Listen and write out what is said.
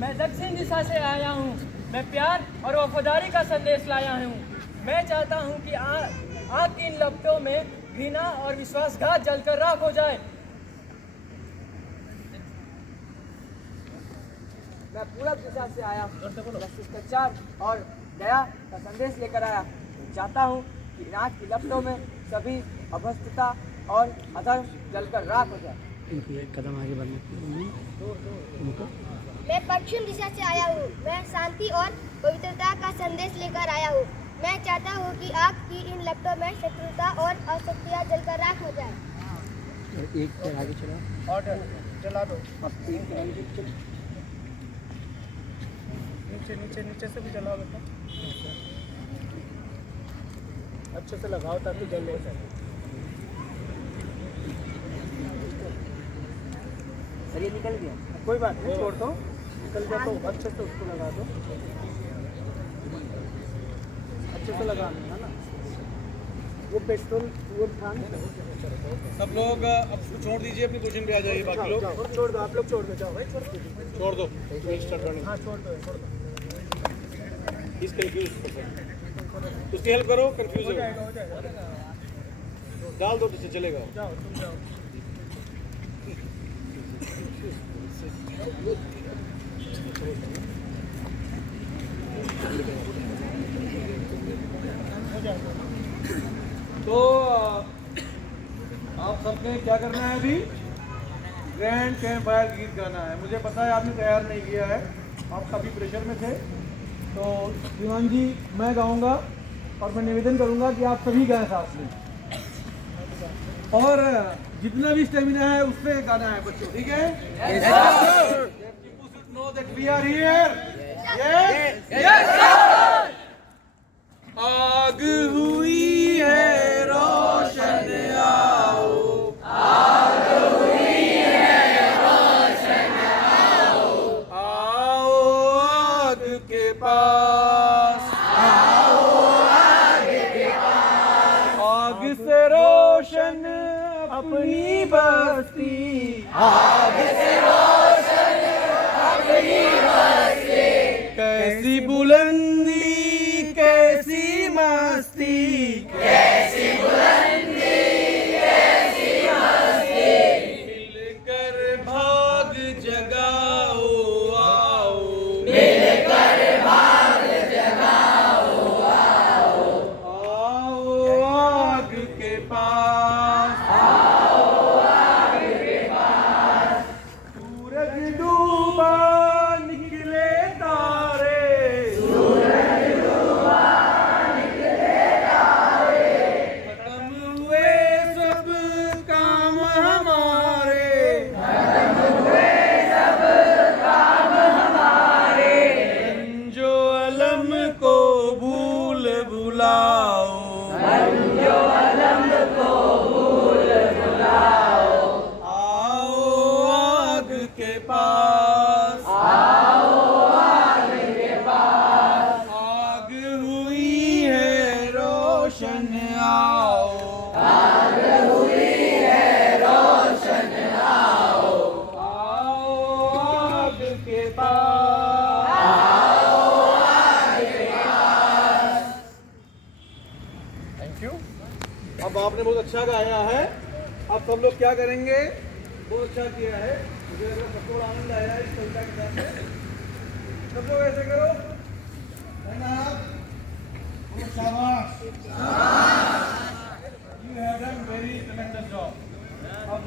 मैं दक्षिण दिशा से आया हूँ। मैं प्यार और वफादारी का संदेश लाया हूँ। मैं चाहता हूँ कि आग की इन लपटों में घृणा और विश्वासघात जलकर राख हो जाए। मैं पूरब दिशा से आया हूँ। मैं शिष्टाचार और दया का संदेश लेकर आया हूँ। मैं चाहता हूँ कि आग की लपटों में सभी अभ्रष्टता और अधर्म जलकर राख हो जाए। एक कदम आगे बढ़ना। मैं पश्चिम दिशा से आया हूँ। मैं शांति और पवित्रता का संदेश लेकर आया हूँ। मैं चाहता हूँ कि आग की इन लपटों में शत्रुता और असत्य जलकर राख हो जाए। एक पैर आगे चला। ऑर्डर चला दो। नीचे से भी चलाओ बेटा। अच्छे से लगाओ ताकि जले। सर ये निकल गया। कोई बात नहीं, छोड़ दो। निकल गया तो अच्छे से उसको लगा दो। अच्छे से लगाना है ना। वो पेट्रोल वो थान। सब लोग अब छोड़ दीजिए, अपनी पोजीशन पे आ जाइए। बाकी लोग छोड़ दो, आप लोग छोड़ दो। जाओ भाई, छोड़ दो। छोड़ दो। हाँ छोड़ दो। He's confused. उसकी हेल्प करो, कंफ्यूज है। हो जाएगा। डाल दो, जिससे चलेगा। जाओ तुम जाओ। तो आप सबने क्या करना है अभी? ग्रैंड कैंप फायर गीत गाना है। मुझे पता है आपने तैयार नहीं किया है, आप काफ़ी प्रेशर में थे। तो श्रीमान जी, मैं गाऊंगा और मैं निवेदन करूंगा कि आप सभी गाएं साथ में, और जितना भी स्टेमिना है उससे गाना है बच्चों, ठीक है? People should know that we are here. Yes, sir. आग हुई है रोशन आओ, आग हुई है रोशन आओ, आओ आग के पास, आओ आग के पास, आग से रोशन अपनी बस्ती, आग से रोशन अपनी बस्ती, कैसी बुलंदी कैसी मस्ती, कैसी बुलंदी कैसी मस्ती, मिलकर भाग जगाओ आओ, मिलकर भाग जगाओ आओ, आओ आग के पास, आओ आग के पास, सूरज डूबा निकले तारे, अब आपने बहुत अच्छा गाया है। अब सब लोग क्या करेंगे? बहुत अच्छा किया है, मुझे लग रहा है सबको आनंद आया है इस कविता के साथ। सब लोग ऐसे करो, शाबाश, you have done very ट्रेमेंडस job. अब